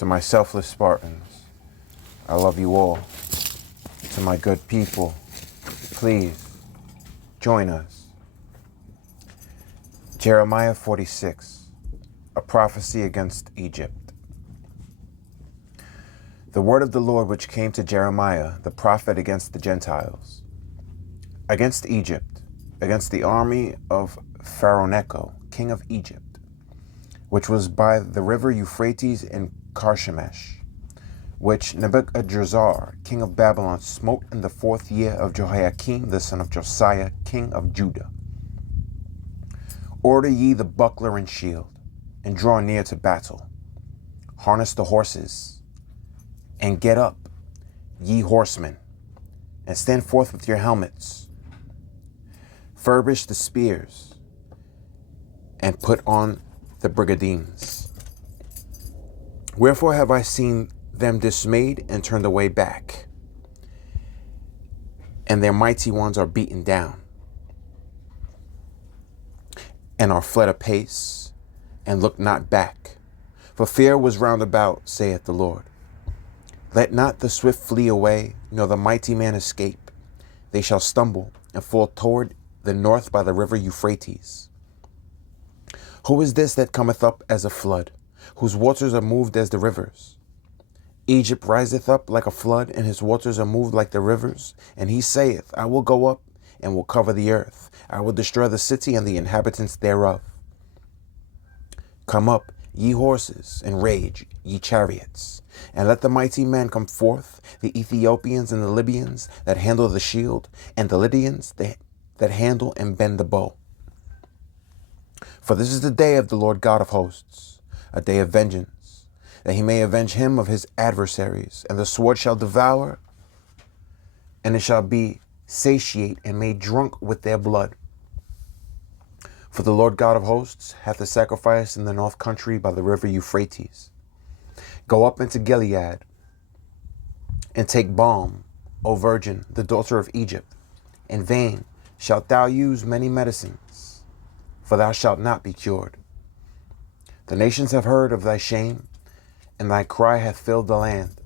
To my selfless Spartans, I love you all. To my good people, please join us. Jeremiah 46, a prophecy against Egypt. The word of the Lord which came to Jeremiah, the prophet, against the Gentiles, against Egypt, against the army of Pharaoh Necho, king of Egypt, which was by the river Euphrates in Carchemish, which Nebuchadrezzar, king of Babylon, smote in the 4th year of Jehoiakim, the son of Josiah, king of Judah. Order ye the buckler and shield, and draw near to battle. Harness the horses, and get up, ye horsemen, and stand forth with your helmets. Furbish the spears, and put on the brigadines. Wherefore have I seen them dismayed and turned away back, and their mighty ones are beaten down, and are fled apace, and look not back. For fear was round about, saith the Lord. Let not the swift flee away, nor the mighty man escape. They shall stumble, and fall toward the north by the river Euphrates. Who is this that cometh up as a flood, whose waters are moved as the rivers? Egypt riseth up like a flood, and his waters are moved like the rivers. And he saith, I will go up, and will cover the earth. I will destroy the city and the inhabitants thereof. Come up, ye horses, and rage, ye chariots. And let the mighty men come forth, the Ethiopians and the Libyans that handle the shield, and the Lydians that handle and bend the bow. For this is the day of the Lord God of hosts, a day of vengeance, that he may avenge him of his adversaries. And the sword shall devour, and it shall be satiate and made drunk with their blood. For the Lord God of hosts hath a sacrifice in the north country by the river Euphrates. Go up into Gilead, and take balm, O virgin, the daughter of Egypt. In vain shalt thou use many medicines, for thou shalt not be cured. The nations have heard of thy shame, and thy cry hath filled the land.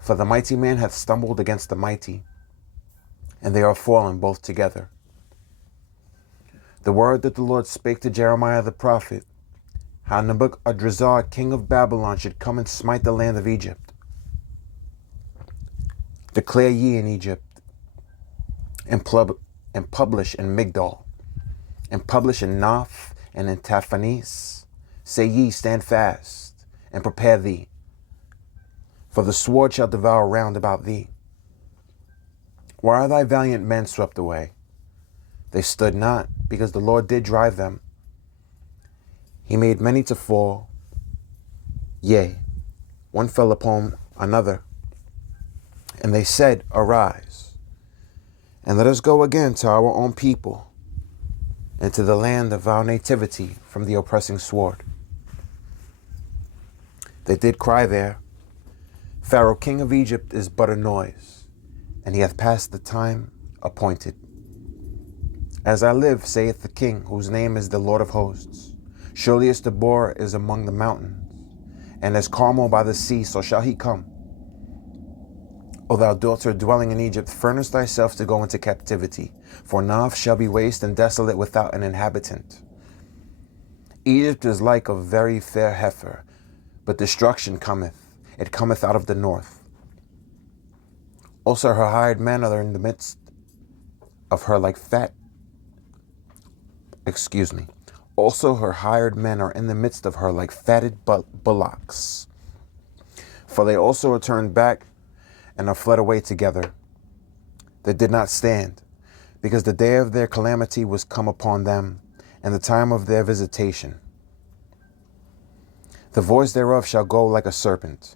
For the mighty man hath stumbled against the mighty, and they are fallen both together. The word that the Lord spake to Jeremiah the prophet, how Nebuchadrezzar, king of Babylon, should come and smite the land of Egypt. Declare ye in Egypt, and publish in Migdol, and publish in Noph and in Taphanes. Say ye, stand fast, and prepare thee, for the sword shall devour round about thee. Why are thy valiant men swept away? They stood not, because the Lord did drive them. He made many to fall. Yea, one fell upon another. And they said, Arise, and let us go again to our own people, and to the land of our nativity from the oppressing sword. They did cry there, Pharaoh king of Egypt is but a noise, and he hath passed the time appointed. As I live, saith the King, whose name is the Lord of hosts, surely as Tabor is among the mountains, and as Carmel by the sea, so shall he come. O thou daughter dwelling in Egypt, furnish thyself to go into captivity, for Noph shall be waste and desolate without an inhabitant. Egypt is like a very fair heifer, but destruction cometh. It cometh out of the north. Also her hired men are in the midst of her like Also her hired men are in the midst of her like fatted bullocks. For they also are turned back and are fled away together. They did not stand, because the day of their calamity was come upon them, and the time of their visitation. The voice thereof shall go like a serpent,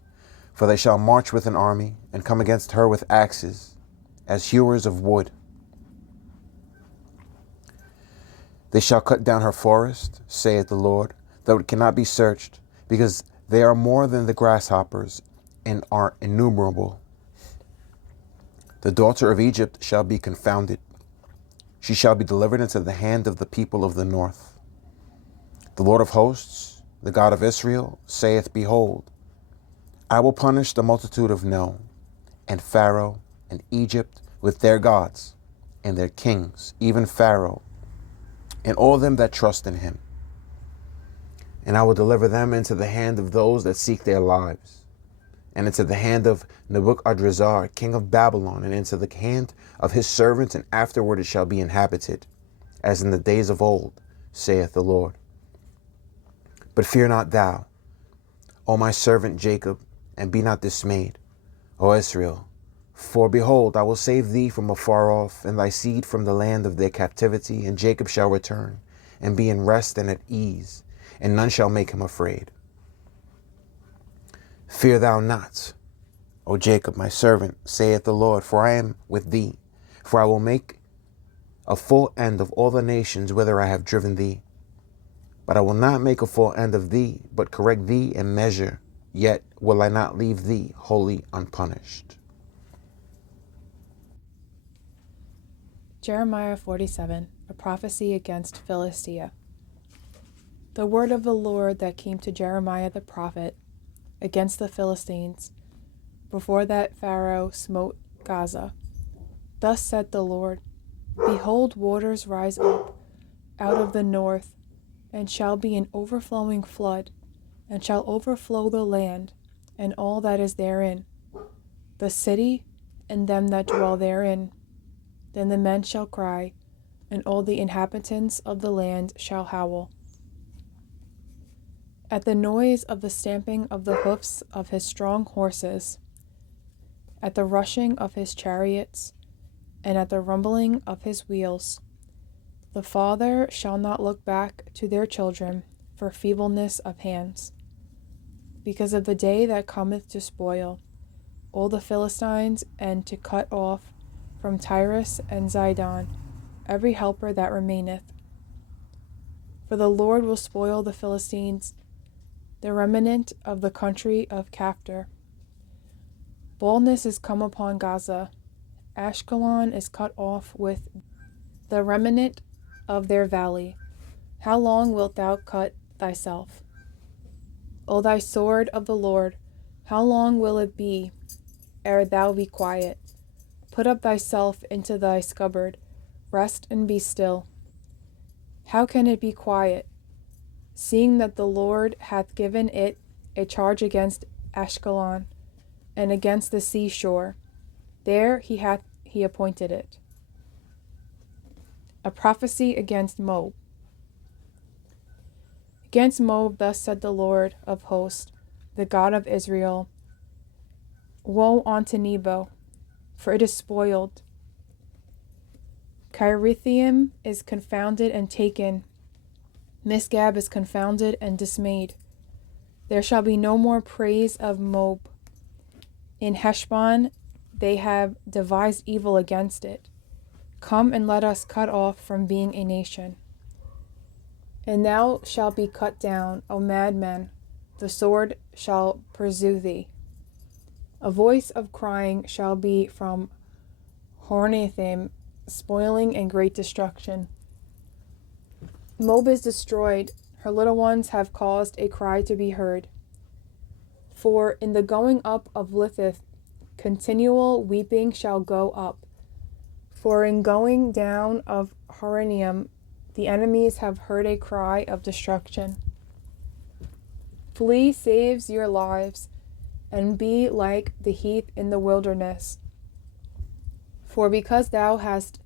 for they shall march with an army, and come against her with axes, as hewers of wood. They shall cut down her forest, saith the Lord, though it cannot be searched, because they are more than the grasshoppers, and are innumerable. The daughter of Egypt shall be confounded. She shall be delivered into the hand of the people of the north. The Lord of hosts, the God of Israel, saith, Behold, I will punish the multitude of No, and Pharaoh, and Egypt with their gods, and their kings, even Pharaoh, and all them that trust in him. And I will deliver them into the hand of those that seek their lives, and into the hand of Nebuchadrezzar, king of Babylon, and into the hand of his servants, and afterward it shall be inhabited, as in the days of old, saith the Lord. But fear not thou, O my servant Jacob, and be not dismayed, O Israel. For behold, I will save thee from afar off, and thy seed from the land of their captivity, and Jacob shall return, and be in rest and at ease, and none shall make him afraid. Fear thou not, O Jacob, my servant, saith the Lord, for I am with thee. For I will make a full end of all the nations whither I have driven thee. But I will not make a full end of thee, but correct thee in measure, yet will I not leave thee wholly unpunished. Jeremiah 47, a prophecy against Philistia. The word of the Lord that came to Jeremiah the prophet against the Philistines, before that Pharaoh smote Gaza. Thus said the Lord, Behold, waters rise up out of the north, and shall be an overflowing flood, and shall overflow the land, and all that is therein, the city, and them that dwell therein. Then the men shall cry, and all the inhabitants of the land shall howl. At the noise of the stamping of the hoofs of his strong horses, at the rushing of his chariots, and at the rumbling of his wheels, the father shall not look back to their children for feebleness of hands, because of the day that cometh to spoil all the Philistines, and to cut off from Tyrus and Zidon every helper that remaineth. For the Lord will spoil the Philistines, the remnant of the country of Caphtor. Baldness is come upon Gaza. Ashkelon is cut off with the remnant of their valley. How long wilt thou cut thyself? O thy sword of the Lord, how long will it be ere thou be quiet? Put up thyself into thy scabbard, rest and be still. How can it be quiet, seeing that the Lord hath given it a charge against Ashkelon, and against the seashore? There he appointed it. A prophecy against Moab. Against Moab thus said the Lord of hosts, the God of Israel, Woe unto Nebo, for it is spoiled. Kirithaim is confounded and taken. Misgab is confounded and dismayed. There shall be no more praise of Moab. In Heshbon they have devised evil against it. Come and let us cut off from being a nation. And thou shalt be cut down, O madman, the sword shall pursue thee. A voice of crying shall be from Horonaim, spoiling and great destruction. Moab is destroyed, her little ones have caused a cry to be heard. For in the going up of Lithith, continual weeping shall go up. For in going down of Horonaim, the enemies have heard a cry of destruction. Flee saves your lives, and be like the heath in the wilderness. For because thou hast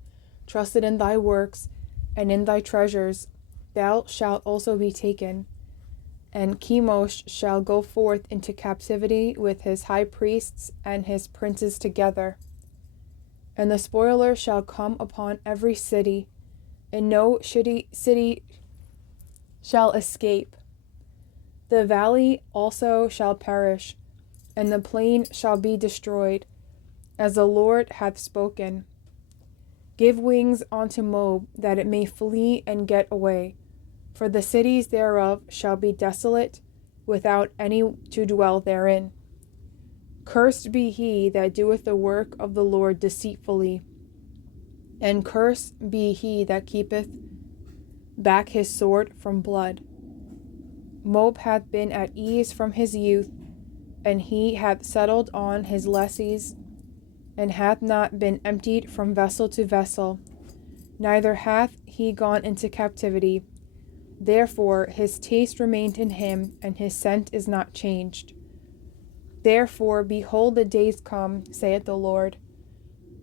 trusted in thy works and in thy treasures, thou shalt also be taken. And Chemosh shall go forth into captivity with his high priests and his princes together. And the spoiler shall come upon every city, and no city shall escape. The valley also shall perish, and the plain shall be destroyed, as the Lord hath spoken. Give wings unto Moab, that it may flee and get away, for the cities thereof shall be desolate, without any to dwell therein. Cursed be he that doeth the work of the Lord deceitfully, and cursed be he that keepeth back his sword from blood. Moab hath been at ease from his youth, and he hath settled on his lessees, and hath not been emptied from vessel to vessel, neither hath he gone into captivity. Therefore his taste remained in him, and his scent is not changed. Therefore, behold, the days come, saith the Lord,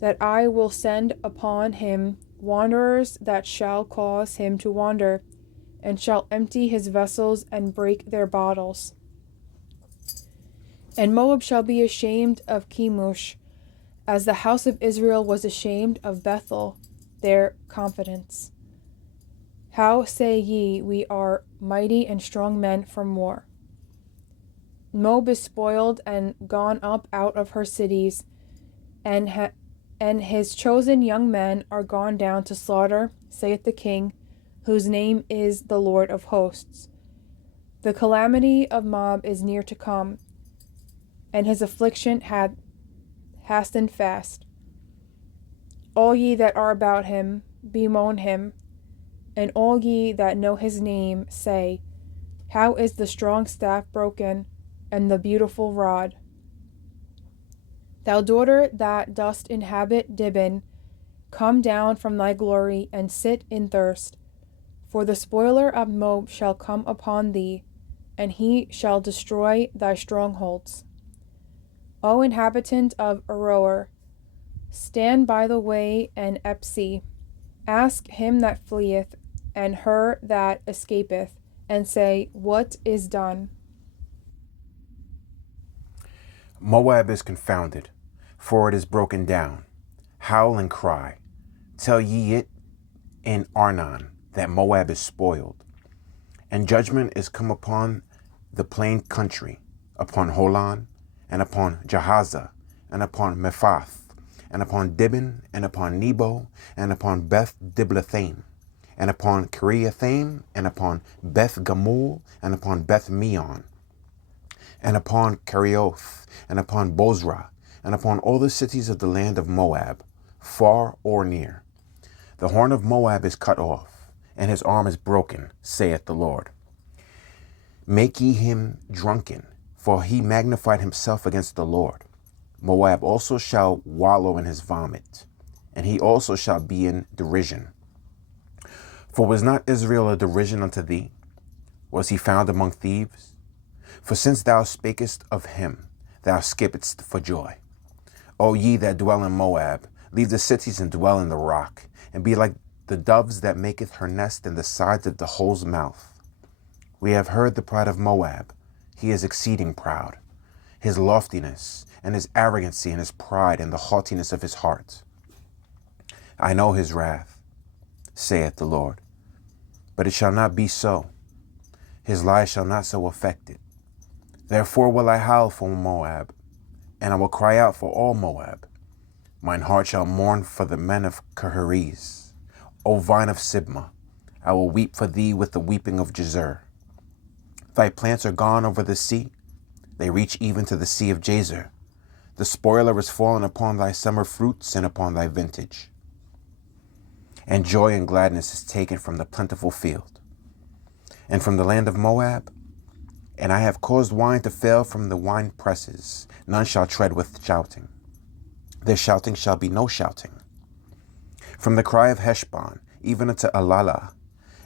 that I will send upon him wanderers that shall cause him to wander, and shall empty his vessels and break their bottles. And Moab shall be ashamed of Chemosh, as the house of Israel was ashamed of Bethel, their confidence. How say ye, we are mighty and strong men from war? Moab is spoiled and gone up out of her cities, and his chosen young men are gone down to slaughter, saith the King, whose name is the Lord of hosts. The calamity of Moab is near to come, and his affliction hasten fast. All ye that are about him, bemoan him, and all ye that know his name, say, how is the strong staff broken, and the beautiful rod? Thou daughter that dost inhabit Dibon, come down from thy glory, and sit in thirst. For the spoiler of Moab shall come upon thee, and he shall destroy thy strongholds. O inhabitant of Aroer, stand by the way and Epsi, ask him that fleeth, and her that escapeth, and say, what is done? Moab is confounded, for it is broken down. Howl and cry. Tell ye it in Arnon, that Moab is spoiled. And judgment is come upon the plain country, upon Holon, and upon Jahaza, and upon Mephath, and upon Dibon, and upon Nebo, and upon Beth Diblathaim, and upon Kiriathaim, and upon Beth Gamul, and upon Beth Meon, and upon Kerioth, and upon Bozrah, and upon all the cities of the land of Moab, far or near. The horn of Moab is cut off, and his arm is broken, saith the Lord. Make ye him drunken, for he magnified himself against the Lord. Moab also shall wallow in his vomit, and he also shall be in derision. For was not Israel a derision unto thee? Was he found among thieves? For since thou spakest of him, thou skippedst for joy. O ye that dwell in Moab, leave the cities and dwell in the rock, and be like the doves that maketh her nest in the sides of the hole's mouth. We have heard the pride of Moab. He is exceeding proud. His loftiness, and his arrogancy, and his pride, and the haughtiness of his heart. I know his wrath, saith the Lord, but it shall not be so. His lies shall not so affect it. Therefore will I howl for Moab, and I will cry out for all Moab. Mine heart shall mourn for the men of Kehariz. O vine of Sibmah, I will weep for thee with the weeping of Jazer. Thy plants are gone over the sea. They reach even to the sea of Jazer. The spoiler is fallen upon thy summer fruits and upon thy vintage. And joy and gladness is taken from the plentiful field, and from the land of Moab. And I have caused wine to fail from the wine presses. None shall tread with shouting. Their shouting shall be no shouting. From the cry of Heshbon, even unto Alala,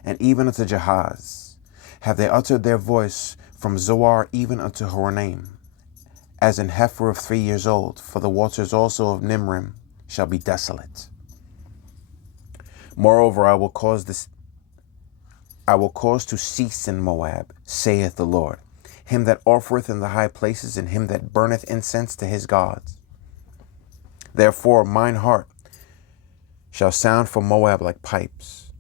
and even unto Jahaz, have they uttered their voice, from Zoar even unto Horonaim, as an heifer of 3 years old, for the waters also of Nimrim shall be desolate. Moreover, I will cause to cease in Moab, saith the Lord, him that offereth in the high places, and him that burneth incense to his gods. Therefore mine heart shall sound for Moab like pipes,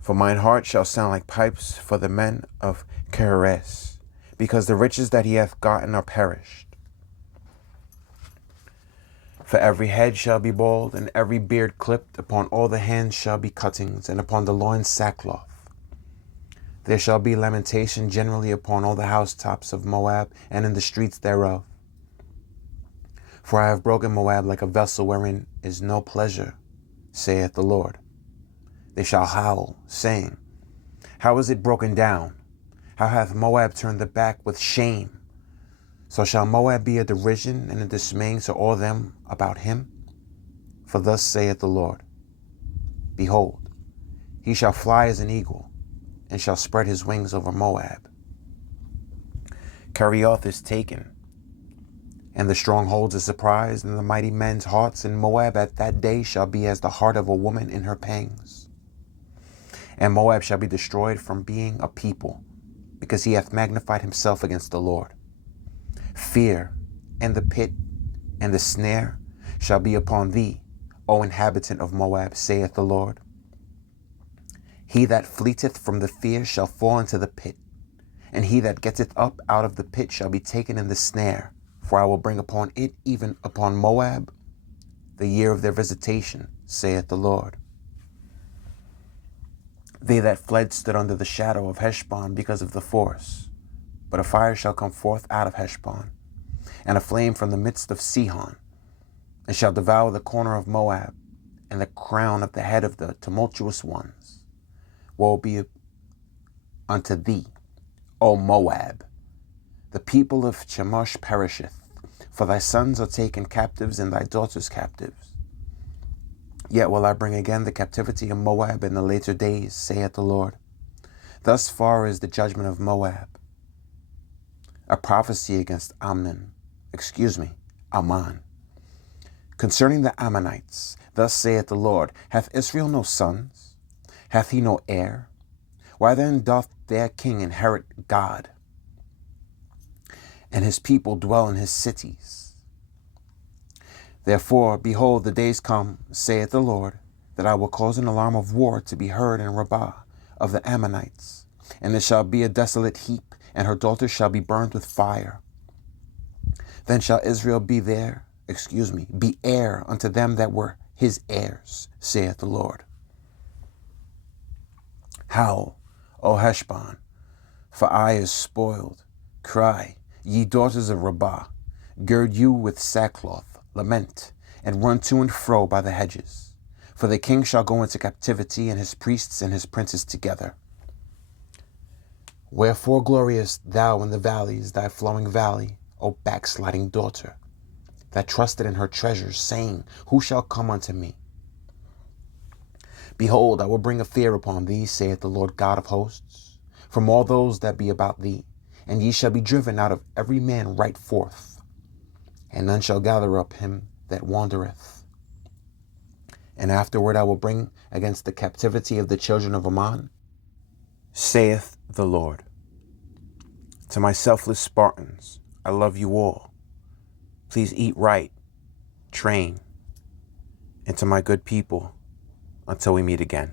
for mine heart shall sound like pipes for the men of Keres, because the riches that he hath gotten are perished. For every head shall be bald, and every beard clipped, upon all the hands shall be cuttings, and upon the loins sackcloth. There shall be lamentation generally upon all the housetops of Moab, and in the streets thereof. For I have broken Moab like a vessel wherein is no pleasure, saith the Lord. They shall howl, saying, how is it broken down? How hath Moab turned the back with shame? So shall Moab be a derision and a dismaying to all them about him? For thus saith the Lord, Behold, he shall fly as an eagle, and shall spread his wings over Moab. Kerioth is taken, and the strongholds is surprised, and the mighty men's hearts in Moab at that day shall be as the heart of a woman in her pangs. And Moab shall be destroyed from being a people, because he hath magnified himself against the Lord. Fear and the pit and the snare shall be upon thee, O inhabitant of Moab, saith the Lord. He that fleeteth from the fear shall fall into the pit, and he that getteth up out of the pit shall be taken in the snare, for I will bring upon it, even upon Moab, the year of their visitation, saith the Lord. They that fled stood under the shadow of Heshbon because of the force, but a fire shall come forth out of Heshbon, and a flame from the midst of Sihon, and shall devour the corner of Moab, and the crown of the head of the tumultuous ones. Woe be unto thee, O Moab! The people of Chemosh perisheth, for thy sons are taken captives, and thy daughters captives. Yet will I bring again the captivity of Moab in the later days, saith the Lord. Thus far is the judgment of Moab. A prophecy against Ammon. Concerning the Ammonites, thus saith the Lord, Hath Israel no sons? Hath he no heir? Why then doth their king inherit God, and his people dwell in his cities? Therefore, behold, the days come, saith the Lord, that I will cause an alarm of war to be heard in Rabbah of the Ammonites, and it shall be a desolate heap, and her daughters shall be burned with fire. Then shall Israel be heir unto them that were his heirs, saith the Lord. Howl, O Heshbon, for Ai is spoiled. Cry, ye daughters of Rabbah, gird you with sackcloth, lament, and run to and fro by the hedges. For the king shall go into captivity, and his priests and his princes together. Wherefore gloriest thou in the valleys, thy flowing valley, O backsliding daughter, that trusted in her treasures, saying, Who shall come unto me? Behold, I will bring a fear upon thee, saith the Lord God of hosts, from all those that be about thee, and ye shall be driven out of every man right forth, and none shall gather up him that wandereth. And afterward I will bring against the captivity of the children of Ammon, saith the Lord. To my selfless Spartans, I love you all. Please eat right, train, and to my good people, until we meet again.